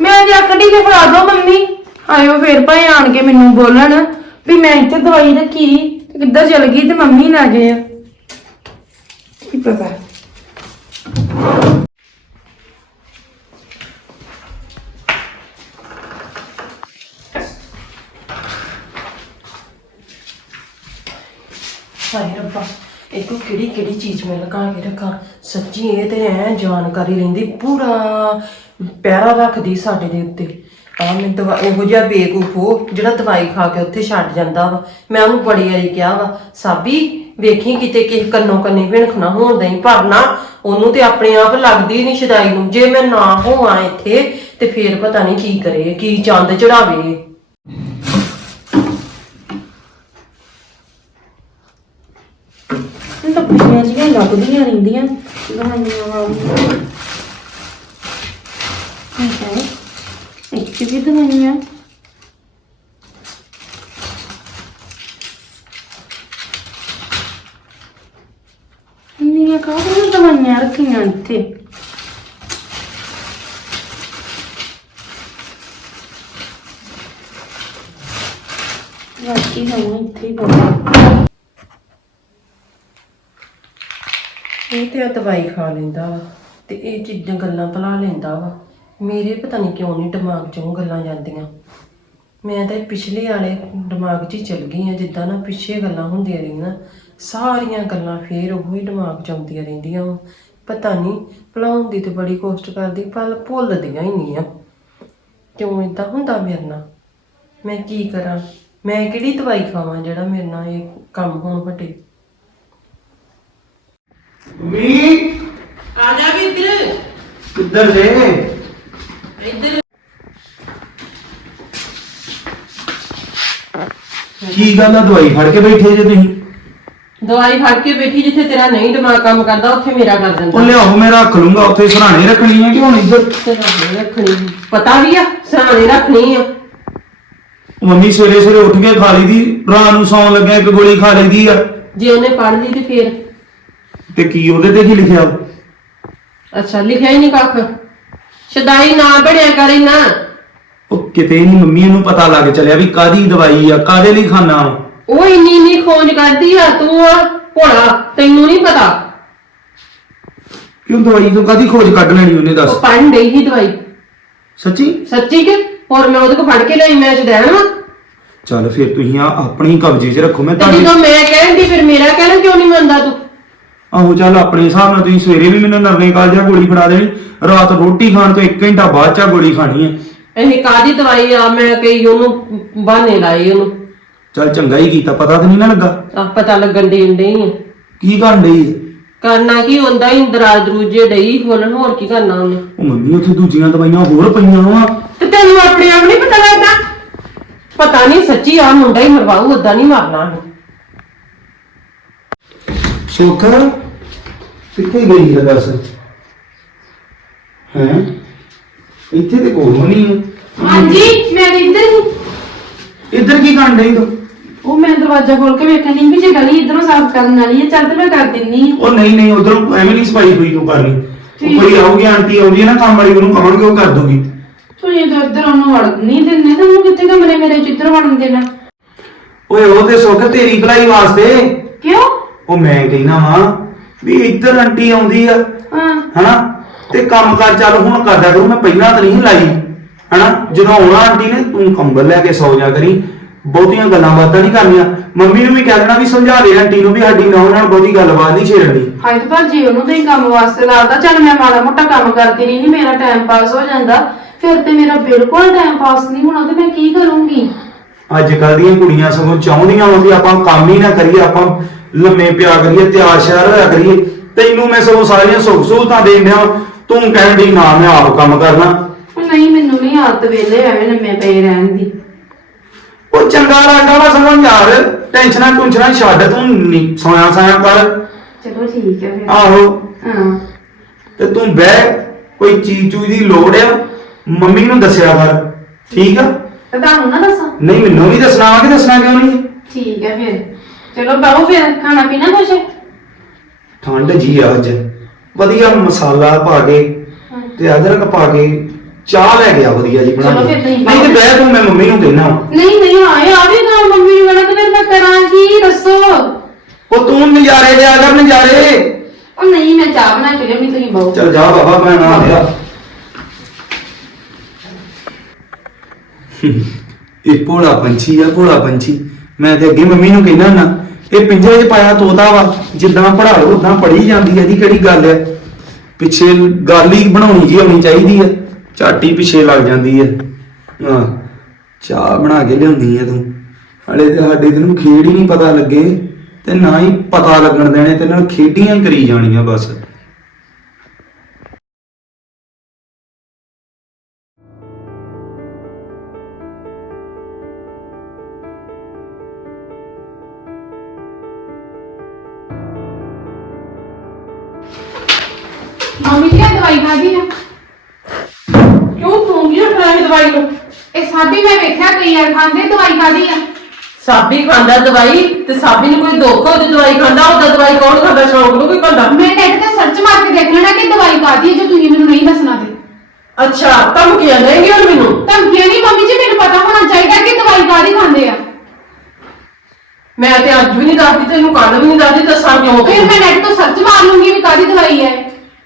ਮੈਂ ਜੇ ਆਖੜੀ ਕੇ ਫੜਾ ਦੋ ਮੰਮੀ। ਆਇਓ ਫੇਰ ਭਾਈ ਆਣ ਕੇ ਮੈਨੂੰ ਬੋਲਣ ਵੀ ਮੈਂ ਇੱਥੇ ਦਵਾਈ ਰੱਖੀ ਤੇ ਕਿੱਧਰ ਚਲ ਗਈ ਤੇ ਮੰਮੀ ਨਾ ਗਏ ਆ। ਕੀ ਪਤਾ? ਹਾਏ ਰੱਬਾ ਇਹੋ ਕਿਹੜੀ ਕਿਹੜੀ ਚੀਜ਼ ਮੈਂ ਲਗਾ ਕੇ ਰੱਖਾਂ ਸੱਚੀ ਇਹ ਤੇ ਐ ਜਾਣਕਾਰੀ ਲੈਂਦੀ, ਪੂਰਾ ਪੈਰਾ ਰੱਖਦੀ ਸਾਡੇ ਦੇ ਉੱਤੇ। ਆ ਮੈਂ ਦਵਾ ਇਹੋ ਜਿਹਾ ਬੇਕੂਫ ਉਹ ਜਿਹੜਾ ਦਵਾਈ ਖਾ ਕੇ ਉੱਥੇ ਛੱਡ ਜਾਂਦਾ ਵਾ। ਮੈਂ ਉਹਨੂੰ ਬੜੀ ਵਾਰੀ ਕਿਹਾ ਵਾ ਸਾਬੀ ਵੇਖੀ ਕਿਤੇ ਕਿਸੇ ਕੰਨੋਂ ਕੰਨੀ ਵਿਣਖ ਨਾ ਹੋਣ ਦਈ ਪਰ ਨਾ ਉਹਨੂੰ ਤੇ ਆਪਣੇ ਆਪ ਲੱਗਦੀ ਨਹੀਂ ਸ਼ਦਾਈ ਨੂੰ। ਜੇ ਮੈਂ ਨਾ ਹੋਵਾਂ ਇੱਥੇ ਤੇ ਫੇਰ ਪਤਾ ਨਹੀਂ ਕੀ ਕਰੇ ਕੀ ਚੰਦ ਚੜਾਵੇ। ਇਹ ਤਾਂ ਪੁੱਛੀਆਂ ਜਿਹੀਆਂ ਲੱਗਦੀਆਂ ਰਹਿੰਦੀਆਂ। ਦਵਾਈਆਂ ਵਾਲੀਆਂ ਠੀਕ ਹੈ? ਇੱਕ ਵੀ ਦਵਾਈਆਂ ਇੰਨੀਆਂ ਕਾਹਦੀਆਂ ਦਵਾਈਆਂ ਰੱਖੀਆਂ ਇੱਥੇ? ਰੱਖੀ ਹੋਈਆਂ ਇੱਥੇ ਹੀ ਬਹੁਤ ਇਹ ਤੇ ਆ ਦਵਾਈ ਖਾ ਲੈਂਦਾ ਵਾ ਤੇ ਇਹ ਚੀਜ਼ਾਂ ਗੱਲਾਂ ਭੁਲਾ ਲੈਂਦਾ ਵਾ। ਮੇਰੇ ਪਤਾ ਨਹੀਂ ਕਿਉਂ ਨਹੀਂ ਦਿਮਾਗ 'ਚੋਂ ਗੱਲਾਂ ਜਾਂਦੀਆਂ। ਮੈਂ ਤਾਂ ਇਹ ਪਿਛਲੇ ਵਾਲੇ ਦਿਮਾਗ 'ਚ ਹੀ ਚਲ ਗਈ ਆ ਜਿੱਦਾਂ ਨਾ ਪਿੱਛੇ ਗੱਲਾਂ ਹੁੰਦੀਆਂ ਰਹੀਆਂ ਸਾਰੀਆਂ ਗੱਲਾਂ ਫੇਰ ਉਹੀ ਦਿਮਾਗ 'ਚ ਆਉਂਦੀਆਂ ਰਹਿੰਦੀਆਂ ਵਾਂ। ਪਤਾ ਨਹੀਂ ਭੁਲਾਉਣ ਦੀ ਤੇ ਬੜੀ ਕੋਸ਼ਿਸ਼ ਕਰਦੀ ਪਰ ਭੁੱਲਦੀਆਂ ਹੀ ਨਹੀਂ ਆ। ਕਿਉਂ ਇਦਾਂ ਹੁੰਦਾ ਮੇਰੇ ਨਾਲ? ਮੈਂ ਕੀ ਕਰਾਂ? ਮੈਂ ਕਿਹੜੀ ਦਵਾਈ ਖਾਵਾਂ ਜਿਹੜਾ ਮੇਰੇ ਨਾਲ ਇਹ ਕੰਮ ਹੋਣ ਵੱਡੇ? ਮੰਮੀ! ਆ ਜਾ ਵੀ ਇੱਧਰ। ਕਿੱਧਰ ਜੇ? ਇੱਧਰ ਕੀ ਗੱਲ ਆ ਦਵਾਈ ਫੜ ਕੇ ਬੈਠੇ ਜੇ ਤੁਸੀਂ? ਦਵਾਈ ਫੜ ਕੇ ਬੈਠੀ ਜਿੱਥੇ ਤੇਰਾ ਨਹੀਂ ਦਿਮਾਗ ਕੰਮ ਕਰਦਾ ਉੱਥੇ ਮੇਰਾ ਕਰ ਉਹ ਦਿੰਦਾ ਲਿਆਓ ਮੈਂ ਰੱਖ ਲੂੰਗਾ ਉੱਥੇ ਸਰਾਣੇ ਰੱਖਣੀ ਹੈ ਕਿ ਹੁਣ ਇੱਧਰ? ਸਰਾਣੇ ਰੱਖਣੀ ਪਤਾ ਵੀ ਆ ਸਰਾਣੇ ਰੱਖਣੀ ਆ। ਮੰਮੀ ਸਵੇਰੇ ਸਵੇਰੇ ਉੱਠ ਕੇ ਖਾ ਲਈ ਦੀ ਰਾਤ ਨੂੰ ਸੌਣ ਲੱਗਿਆ ਇੱਕ ਗੋਲੀ ਖਾ ਲਈਦੀ ਆ। ਜੇ ਉਹਨੇ ਪੜ ਲਈ ਤੇ ਫੇਰ? ਤੇ ਕੀ ਉਹਦੇ ਤੇ ਕੀ ਲਿਖਿਆ? ਅੱਛਾ ਲਿਖਿਆ ਹੀ ਨਹੀਂ ਕੱਖ? ਸ਼ਦਾਈ ਨਾ ਬਣਿਆ ਕਰੀ ਨਾ ਉਹ ਕਿਤੇ ਨਹੀਂ ਮੰਮੀ ਨੂੰ ਪਤਾ ਲੱਗ ਚੱਲਿਆ ਵੀ ਕਾਦੀ ਦਵਾਈ ਆ ਕਾਦੇ ਲਈ ਖਾਣਾ ਉਹ। ਇੰਨੀ ਇੰਨੀ ਖੋਜ ਕਰਦੀ ਆ ਤੂੰ ਆ ਭੋਲਾ ਤੈਨੂੰ ਨਹੀਂ ਪਤਾ। ਕਿਉਂ ਦਵਾਈ ਤੋਂ ਕਾਦੀ ਖੋਜ ਕੱਢ ਲੈਣੀ ਉਹਨੇ ਦੱਸ। ਉਹ ਪੜਨ ਡਈ ਹੀ ਦਵਾਈ। ਸੱਚੀ? ਸੱਚੀ ਕਿ? ਹੋਰ ਮੈਂ ਉਹਦੇ ਕੋ ਫੜ ਕੇ ਲਈ ਮੈਂ ਦੇਣਾ ਵਾ। ਚੱਲ ਫਿਰ ਤੁਸੀਂ ਆ ਆਪਣੀ ਕਬਜ਼ੇ 'ਚ ਰੱਖੋ ਮੈਂ ਤੇ ਤੁਹਾਡੀ ਜਦੋਂ ਮੈਂ ਕਹਿੰਦੀ ਫਿਰ ਮੇਰਾ ਕਹਿਣਾ ਕਿਉਂ ਨਹੀਂ ਮੰਨਦਾ ਤੂੰ? ਆਹੋ ਚੱਲ ਆਪਣੇ ਹਿਸਾਬ ਨਾਲ ਤੁਸੀਂ ਸਵੇਰੇ ਵੀ ਮੈਨੂੰ ਨਰਨੇ ਕਾਲਜਾ ਗੋਲੀ ਫੜਾ ਦੇਣੀ ਰਾਤ ਰੋਟੀ ਖਾਣ ਤੋਂ 1 ਘੰਟਾ ਬਾਅਦ ਚਾ ਗੋਲੀ ਖਾਣੀ ਹੈ ਇਹ ਕਾਦੀ ਦਵਾਈ ਆ? ਮੈਂ ਕਈ ਉਹਨੂੰ ਬਹਾਨੇ ਲਾਏ ਉਹਨੂੰ। ਚੱਲ ਚੰਗਾ ਹੀ ਕੀਤਾ ਪਤਾ ਤਾਂ ਨਹੀਂ ਨਾ ਲੱਗਾ। ਆ ਪਤਾ ਲੱਗਣ ਦੇਣ ਡਈ ਆ। ਕੀ ਕਰਨ ਡਈ ਹੈ? ਕਰਨਾ ਕੀ ਹੁੰਦਾ ਹੀ ਦਰਾਜ ਦਰੂਜੇ ਡਈ ਫੁੱਲਣ ਹੋਰ ਕੀ ਕਰਨਾ ਉਹਨੇ? ਉਹ ਮੰਮੀ ਉੱਥੇ ਦੂਜੀਆਂ ਦਵਾਈਆਂ ਹੋਰ ਪਈਆਂ ਵਾ। ਤੇ ਤੈਨੂੰ ਆਪਣੇ ਆਪ ਨਹੀਂ ਪਤਾ ਲੱਗਦਾ? ਪਤਾ ਨਹੀਂ ਸੱਚੀ ਆ ਮੁੰਡਾ ਹੀ ਮਰਵਾਉ ਓਦਾਂ ਨਹੀਂ ਮਰਨਾ। ਉਹਨੇ। ਸੁੱਖ ਕਿੱਥੇ ਗਈ ਹੈ ਦੱਸ ਹੈ? ਇੱਥੇ ਤੇ ਕੋਈ ਨਹੀਂ ਹਾਂਜੀ ਮੈਂ ਇੱਧਰ ਹੀ। ਇੱਧਰ ਕੀ ਕਰਨ ਡਈ ਤੂੰ? ਉਹ ਮੈਂ ਦਰਵਾਜ਼ਾ ਖੋਲ ਕੇ ਵੇਖਣ ਦੀ ਵੀ ਜੇ ਗਲੀ ਇਧਰੋਂ ਸਾਫ਼ ਕਰਨ ਵਾਲੀ ਹੈ ਚੱਲ ਤੇ ਮੈਂ ਕਰ ਦਿੰਨੀ ਆ। ਉਹ ਨਹੀਂ ਨਹੀਂ ਉਧਰੋਂ ਐਵੇਂ ਨਹੀਂ ਸਫ਼ਾਈ ਹੋਈ ਤੂੰ ਉਹ ਕੋਈ ਆਊਗੀ ਆਂਟੀ ਆਉਂਦੀ ਹੈ ਨਾ ਕੰਮ ਵਾਲੀ ਉਹਨੂੰ ਕਹਾਂਗੇ ਉਹ ਕਰ ਦੂਗੀ। ਤੁਸੀਂ ਤਾਂ ਇੱਧਰ ਉਹਨੂੰ ਵੜ ਨਹੀਂ ਦਿੰਦੇ ਤਾਂ ਉਹਨੂੰ ਕਿੱਥੇ ਕਮਰੇ ਮੇਰੇ ਚ ਇੱਧਰ ਵੜਨ ਦੇਣਾ? ਓਏ ਉਹ ਤੇ ਸੁੱਖ ਤੇਰੀ ਭਲਾਈ ਵਾਸਤੇ। ਕਿਉਂ? ਉਹ ਮੈਂ ਕਹਿਣਾ ਵਾਂ ਵੀ ਇੱਧਰ ਆਂਟੀ ਆਉਂਦੀ ਆ ਹਾਂ। ਹਨਾ? ਤੇ ਕੰਮ ਕਰ ਚੱਲ ਹੁਣ ਕਰਦਾ ਕਰੂ ਮੈਂ ਪਹਿਲਾਂ ਤਾਂ ਨਹੀਂ ਲਾਈ ਹਨਾ? ਜਦੋਂ ਆਉਣਾ ਆਂਟੀ ਨੇ ਤੂੰ ਕੰਬਲ ਲੈ ਕੇ ਸੌ ਜਾ ਕਰੀ। ਬਹੁਤੀਆਂ ਗੱਲਾਂ ਬਾਤਾਂ ਨਹੀਂ ਕਰਨੀਆਂ। ਮੰਮੀ ਨੂੰ ਵੀ ਕਹਿ ਦੇਣਾ ਵੀ ਸਮਝਾ ਦੇ ਆਂਟੀ ਨੂੰ ਵੀ ਸਾਡੀ ਨੌ ਨਾਲ ਬਹੁਤੀ ਗੱਲਬਾਤ ਨਹੀਂ ਛੇੜਨੀ। ਹਾਏ ਤੇ ਭਾਜੀ ਉਹਨੂੰ ਤਾਂ ਹੀ ਕੰਮ ਵਾਸਤੇ ਲਾਦਾ ਚੱਲ ਮੈਂ ਮਾੜਾ ਮੋਟਾ ਕੰਮ ਕਰਦੀ ਰਹੀ ਨਹੀਂ ਮੇਰਾ ਟਾਈਮ ਪਾਸ ਹੋ ਜਾਂਦਾ। ਫਿਰ ਤੇ ਮੇਰਾ ਬਿਲਕੁਲ ਟਾਈਮ ਪਾਸ ਨਹੀਂ ਹੋਣਾ ਤੇ ਮੈਂ ਕੀ ਕਰੂੰਗੀ? ਅੱਜ ਕੱਲ ਦੀਆਂ ਕੁੜੀਆਂ ਸਗੋਂ ਚਾਹੁੰਦੀਆਂ ਵਾਂ ਵੀ ਆਪਾਂ ਕੰਮ ਹੀ ਨਾ ਕਰੀਏ ਆਪਾਂ ਲੰਮੇ ਪਿਆ ਕਰੀਏ ਤਿਆਰ ਸ਼ਹਿਰ ਹੋਇਆ ਕਰੀਏ। ਤੈਨੂੰ ਮੈਂ ਸਗੋਂ ਸਾਰੀਆਂ ਸੁੱਖ ਸਹੂਲਤਾਂ ਦੇਣ ਡਿਆ ਤੂੰ ਕਹਿਣ ਦੀ ਨਾ ਮੈਂ ਆਪ ਕੰਮ ਕਰਨਾ। ਉਹ ਨਹੀਂ ਮੈਨੂੰ ਨਹੀਂ ਆਦਤ ਵੇਲੇ ਐਵੇਂ ਲੰਮੇ ਪਏ ਰਹਿਣ ਦੀ। ਉਹ ਚੰਗਾ ਲੱਗਦਾ ਵਾ ਸਗੋਂ ਯਾਰ ਟੈਨਸ਼ਨਾਂ ਟੁਨਸ਼ਨਾਂ ਛੱਡ ਤੂੰ ਸੋਇਆ ਸਾਇਆ ਕਰ। ਚਲੋ ਠੀਕ ਹੈ ਫਿਰ। ਆਹੋ। ਹਾਂ। ਤੇ ਤੂੰ ਬਹਿ ਕੋਈ ਚੀਜ਼ ਚੂਜ਼ ਦੀ ਲੋੜ ਆ ਮੰਮੀ ਨੂੰ ਦੱਸਿਆ ਕਰ। ਠੀਕ ਆ? ਤੇ ਤੁਹਾਨੂੰ ਨਾ ਦੱਸਾਂ? ਨਹੀਂ ਮੈਨੂੰ ਵੀ ਦੱਸਣਾ ਕਿ ਦੱਸਣਾ ਕਿਉਂ ਨਹੀਂ? ਠੀਕ ਹੈ ਫਿਰ। ਚਲੋ ਬਾਹੂ ਫਿਰ ਖਾਣਾ ਪੀਣਾ ਕੁਛ? ਠੰਡ ਜੀ ਆ ਅੱਜ। ਵਧੀਆ ਮਸਾਲਾ ਪਾ ਕੇ ਤੇ ਅਦਰਕ ਪਾ ਕੇ ਚਾਹ ਲੈ ਗਿਆ ਵਧੀਆ ਜੀ ਬਣਾ ਚਲੋ ਕੇ। ਫਿਰ ਤੁਸੀਂ ਨਹੀਂ ਤੇ ਬਹਿ ਤੂੰ ਮੈਂ ਮੰਮੀ ਨੂੰ ਕਹਿਣਾ ਨਹੀਂ ਨਹੀਂ ਆਏ ਆ ਵੀ ਨਾ ਮੰਮੀ ਨੂੰ ਕਹਿਣਾ ਤੇ ਫਿਰ ਮੈਂ ਕਰਾਂ ਕੀ? ਦੱਸੋ। ਉਹ ਤੂੰ ਨਜ਼ਾਰੇ ਦੇ ਆ ਜਾ ਨਜ਼ਾਰੇ। ਉਹ ਨਹੀਂ ਮੈਂ ਚਾਹ ਬਣਾ ਕੇ ਲਿਆਉਣੀ ਤੁਸੀਂ ਬਹੁ। ਚੱਲ ਜਾ ਬਾਬਾ ਮੈਂ ਨਾ ਲਿਆ। ਇਹ ਭੋਲਾ ਪੰਛੀ ਆ ਭੋਲਾ ਪੰਛੀ। ਮੈਂ ਤੇ ਅੱਗੇ ਮੰਮੀ ਨੂੰ ਕਹਿਣਾ ਨਾ ਇਹ ਪਿੰਜਰੇ 'ਚ ਪਾਇਆ ਤੋਤਾ ਵਾ, ਜਿੱਦਾਂ ਪੜਾ ਲਓ ਉਦਾਂ ਪੜੀ ਜਾਂਦੀ ਹੈ ਇਹਦੀ ਕਿਹੜੀ ਗੱਲ ਹੈ ਪਿੱਛੇ ਗੱਲ ਹੀ ਬਣਾਉਣੀ ਜੀ ਆਉਣੀ ਚਾਹੀਦੀ ਹੈ ਝਾਟੀ ਪਿੱਛੇ ਲੱਗ ਜਾਂਦੀ ਹੈ ਹਾਂ, ਚਾਹ ਬਣਾ ਕੇ ਲਿਆਉਂਦੀ ਹੈ ਤੂੰ। ਹਲੇ ਤੇ ਸਾਡੇ ਤੈਨੂੰ ਖੇਡ ਹੀ ਨਹੀਂ ਪਤਾ ਲੱਗੇ, ਤੇ ਨਾ ਹੀ ਪਤਾ ਲੱਗਣ ਦੇਣੇ ਤੇ ਨਾਲ ਖੇਡੀਆਂ ਹੀ ਕਰੀ ਜਾਣੀਆਂ ਬਸ। ਵਾਰ ਖਾਂਦੇ ਦਵਾਈ ਖਾਦੀ ਆ? ਸਾਬੀ ਖਾਂਦਾ ਦਵਾਈ ਤੇ ਸਾਬੀ ਨੂੰ ਕੋਈ ਦੁੱਖ ਉਹਦੀ ਦਵਾਈ ਖਾਂਦਾ ਉਹਦਾ ਦਵਾਈ ਕੌਣ ਖਾਂਦਾ ਸ਼ੌਂਕ ਨੂੰ ਕੋਈ ਖਾਂਦਾ? ਮੈਂ ਨੈਟ ਤੇ ਸਰਚ ਮਾਰ ਕੇ ਦੇਖ ਲੈਣਾ ਕਿ ਦਵਾਈ ਖਾਦੀ ਹੈ ਜੋ ਤੁਸੀਂ ਮੈਨੂੰ ਨਹੀਂ ਦੱਸਣਾ ਤੇ। ਅੱਛਾ ਧਮਕੀਆਂ ਦੇਂਗੇ ਹੁਣ ਮੈਨੂੰ? ਧਮਕੀਆਂ ਨਹੀਂ ਮੰਮੀ ਜੀ ਮੈਨੂੰ ਪਤਾ ਹੋਣਾ ਚਾਹੀਦਾ ਕਿ ਦਵਾਈ ਕਾਦੀ ਖਾਂਦੇ ਆ। ਮੈਂ ਤੇ ਅੱਜ ਵੀ ਨਹੀਂ ਦੱਸਦੀ ਤੈਨੂੰ ਕੱਲ ਵੀ ਨਹੀਂ ਦੱਸਦੀ ਦੱਸਾਂ ਕਿਉਂ ਫਿਰ ਮੈਂ ਨੈਟ ਤੋਂ ਸਰਚ ਮਾਰ ਲੂੰਗੀ ਵੀ ਕਾਦੀ ਦਵਾਈ ਹੈ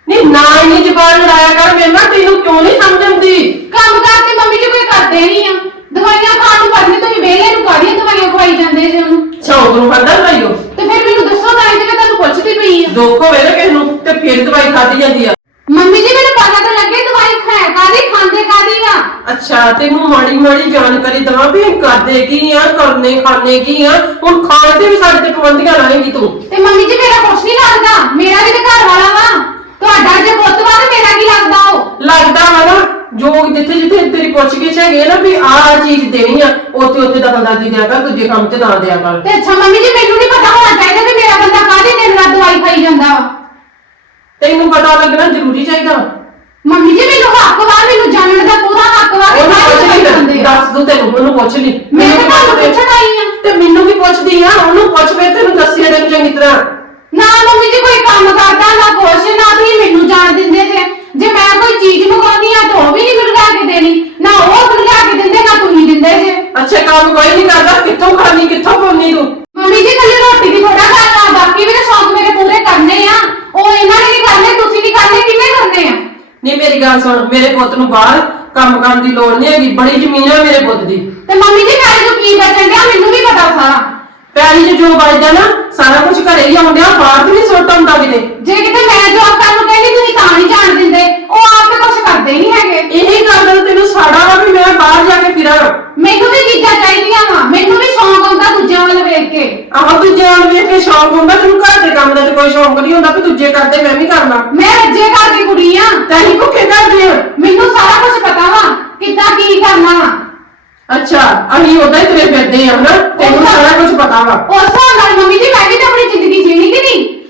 ਨਹੀਂ ਨਾ ਇੰਨੀ ਜ਼ਬਾਨ ਲੜਾਇਆ ਕਰ ਮੇਰੇ ਨਾਲ ਤੈਨੂੰ ਕਿਉਂ ਨਹੀਂ ਸਮਝ ਆਉਂਦੀ ਕੰਮ ਕਾਰ ਤੇ ਮੰਮੀ ਜੀ ਕੋਈ ਕਰਦੇ ਨਹੀਂ ਆ। ਦਵਾਈਆਂ ਖਾਣ ਨੂੰ ਪੜਨੇ ਤੁਸੀਂ ਵੇਲੇ ਨੂੰ ਕਾਦੀਆਂ ਦਵਾਈਆਂ ਖਵਾਈ ਜਾਂਦੇ ਜੇ ਉਹਨੂੰ? ਸ਼ੌਂਕ ਨੂੰ ਖਾਂਦਾ ਉਹ ਤੇ ਫਿਰ ਮੈਨੂੰ ਦੱਸੋ ਤਾਂ ਇਹ ਤੁਹਾਨੂੰ ਪੁੱਛਦੀ ਪਈ ਆ। ਦੁੱਖ ਹੋਵੇ ਨਾ ਕਿਸੇ ਨੂੰ ਤੇ ਫਿਰ ਦਵਾਈ ਖਾਦੀ ਜਾਂਦੀ ਆ। ਮੰਮੀ ਜੀ ਮੈਨੂੰ ਪਤਾ ਤਾਂ ਲੱਗੇ ਦਵਾਈ ਖਾਇਆ ਕਾਦੀ ਖਾਂਦੇ ਕਾਦੀ ਆ? ਅੱਛਾ ਤੈਨੂੰ ਮਾੜੀ ਮਾੜੀ ਜਾਣਕਾਰੀ ਦਵਾਂ ਵੀ ਕਰਦੇ ਕੀ ਆ ਕਰਨੇ ਖਾਣੇ ਕੀ ਆ? ਹੁਣ ਖਾਣ ਤੇ ਵੀ ਸਾਡੇ ਤੇ ਪਾਬੰਦੀਆਂ ਲਾਏਂਗੀ ਤੂੰ। ਤੇ ਮੰਮੀ ਜੀ ਮੇਰਾ ਕੁਛ ਨਹੀਂ ਲੱਗਦਾ। ਮੇਰਾ ਵੀ ਤਾਂ ਘਰ ਵਾਲਾ ਵਾ। ਤੁਹਾਡਾ ਜੇ ਪੁੱਤ ਵਾ ਤੇ ਮੇਰਾ ਕੀ ਲੱਗਦਾ ਉਹ? ਲੱਗਦਾ ਵਾ ਨਾ। ਜੋ ਜਿੱਥੇ ਜਿੱਥੇ ਤੇਰੀ ਪੁੱਛ ਕੇ ਹੈਗੇ ਨਾ ਵੀ ਆਹ ਚੀਜ਼ ਦੇਣੀ ਆ ਉੱਥੇ ਉੱਥੇ ਦਖਲਅੰਦਾਜ਼ੀ ਦਿਆ ਕਰ ਦੂਜੇ ਕੰਮ ਤੇ ਨਾ ਦਿਆ ਕਰ। ਤੇ ਅੱਛਾ ਮੰਮੀ ਜੀ ਮੈਨੂੰ ਨਹੀਂ ਪਤਾ ਹੋਣਾ ਚਾਹੀਦਾ ਕਿ ਮੇਰਾ ਬੰਦਾ ਕਾਦੀ ਦਿਨ ਰਾਤ ਦਵਾਈ ਖਾਈ ਜਾਂਦਾ। ਵਾ ਤੈਨੂੰ ਪਤਾ ਲੱਗਣਾ ਜ਼ਰੂਰੀ ਚਾਹੀਦਾ। ਮੰਮੀ ਜੀ ਮੈਨੂੰ ਹੱਕ ਵਾ ਮੈਨੂੰ ਜਾਣਨ ਦਾ ਪੂਰਾ ਹੱਕ ਵਾ ਕਿ ਉਹਨੂੰ ਕਾਹਦੀ ਪੁੱਛ ਦਵਾਈ ਲਈ ਖਾਂਦੇ ਆ। ਦੱਸ ਦੂੰ ਤੈਨੂੰ ਉਹਨੂੰ ਪੁੱਛ ਲਈ। ਮੈਂ ਤਾਂ ਤੁਹਾਨੂੰ। ਪੁੱਛਣ ਆਈ ਆ। ਤੇ ਮੈਨੂੰ ਕੀ ਪੁੱਛਦੀ ਆ ਉਹਨੂੰ ਪੁੱਛ ਫਿਰ ਤੈਨੂੰ ਦੱਸਿਆ ਤੈਨੂੰ ਚੰਗੀ ਤਰ੍ਹਾਂ। ਨਾ ਮੰਮੀ ਜੀ ਕੋਈ ਕੰਮ ਕਰਦਾ ਨਾ ਕੁਛ ਨਾ ਤੁਸੀਂ ਮੈਨੂੰ ਜਾਣ ਦਿੰਦੇ ਜੇ। ਜੇ ਮੈਂ ਕੋਈ ਚੀਜ਼ ਮੰਗਾਉਣੀ ਆ ਤਾਂ ਉਹ ਵੀ ਨਹੀਂ ਮੈਨੂੰ ਲਿਆ ਕੇ ਦੇਣੀ। ਨਾ ਉਹ ਮੈਨੂੰ ਲਿਆ ਕੇ ਦਿੰਦੇ ਨਾ ਤੁਸੀਂ ਦਿੰਦੇ ਜੇ। ਅੱਛਾ ਕੰਮ ਕੋਈ ਨਹੀਂ ਕਰਦਾ। ਕਿੱਥੋਂ ਖਾਣੀ ਕਿੱਥੋਂ ਪਾਉਣੀ ਤੂੰ? ਮੰਮੀ ਜੀ ਕੱਲੀ ਰੋਟੀ ਦੀ ਥੋੜਾ ਗੱਲ ਆ। ਬਾਕੀ ਵੀ ਤਾਂ ਸ਼ੌਂਕ ਮੇਰੇ ਪੂਰੇ ਕਰਨੇ ਆ। ਉਹ ਇਹਨਾਂ ਨੇ ਨਹੀਂ ਕਰਨੇ ਤੁਸੀਂ ਨਹੀਂ ਕਰਨੇ ਕਿਵੇਂ ਕਰਨੇ ਆ? ਨਹੀਂ ਮੇਰੀ ਗੱਲ ਸੁਣ। ਮੇਰੇ ਪੁੱਤ ਨੂੰ ਬਾਹਰ ਕੰਮ ਕਰਨ ਦੀ ਲੋੜ ਨਹੀਂ ਹੈਗੀ। ਬੜੀ ਜ਼ਮੀਨ ਹੈ ਮੇਰੇ ਪੁੱਤ ਦੀ। ਤੇ ਮੰਮੀ ਜੀ ਮੇਰੇ ਤੋਂ ਕੀ ਬਚਣ ਡਿਆ? ਮੈਨੂੰ ਵੀ ਪਤਾ ਸਾਰਾ। 'ਚ ਜੋ ਬਚਦਾ ਨਾ ਸਾਰਾ ਕੁਝ ਘਰੇ ਹੀ ਆਉਂਦਿਆ ਬਾਹਰ ਤੇ ਨਹੀਂ ਸੁੱਟ ਆਉਂਦਾ ਕਿਤੇ। ਜੇ ਕਿਤੇ ਮੈਂ ਜੋਬ ਕਰਨ ਨੂੰ ਕਹਿੰਦੀ ਤੁਸੀਂ ਤਾਂ ਨਹੀਂ ਜਾਣ ਦਿੰਦੇ। ਉਹ ਆਪ ਤੇ ਕੁਝ ਕਰਦੇ ਨਹੀਂ ਹੈਗੇ। ਇਹੀ ਗੱਲ ਦਾ ਤੈਨੂੰ ਸਾੜਾ ਵਾ ਵੀ ਮੈਂ ਬਾਹਰ ਜਾ ਕੇ ਫਿਰਾਂ। ਮੈਨੂੰ ਵੀ ਚੀਜ਼ਾਂ ਚਾਹੀਦੀਆਂ ਵਾ। ਮੈਨੂੰ ਵੀ ਸ਼ੌਂਕ ਆਉਂਦਾ ਦੂਜਿਆਂ ਵੱਲ ਵੇਖ ਕੇ। ਆਹ ਦੂਜੇ ਨਾਲ ਵੇਖ ਕੇ ਸ਼ੌਂਕ ਹੁੰਦਾ ਤੈਨੂੰ ਘਰ ਦੇ ਕੰਮ ਦਾ ਤੇ ਕੋਈ ਸ਼ੌਂਕ ਨਹੀਂ ਹੁੰਦਾ ਵੀ ਦੂਜੇ ਕਰਦੇ ਮੈਂ ਵੀ ਕਰਨਾ। ਮੈਂ ਰੱਜੇ ਘਰ ਦੀ ਕੁੜੀ ਆ। ਤੈਨੂੰ ਭੁੱਖੇ ਕਰਦੇ ਆ ਮੈਨੂੰ ਸਾਰਾ ਕੁਝ ਪਤਾ ਵਾ ਕਿੱਦਾਂ ਕੀ ਕਰਨਾ ਵਾ। ਅੱਛਾ, ਅਸੀਂ ਉਹਦਾ ਹੀ ਤੁਰੇ ਫਿਰਦੇ ਆ ਹਨਾ? ਤੈਨੂੰ ਸਾਰਾ ਕੁਝ ਪਤਾ ਵਾ। ਉਸ ਨਾਲ ਮੰਮੀ ਜੀ, ਮੈਂ ਵੀ ਤਾਂ ਆਪਣੀ ਜ਼ਿੰਦਗੀ ਜੀਣੀ ਕਿ ਨਹੀਂ?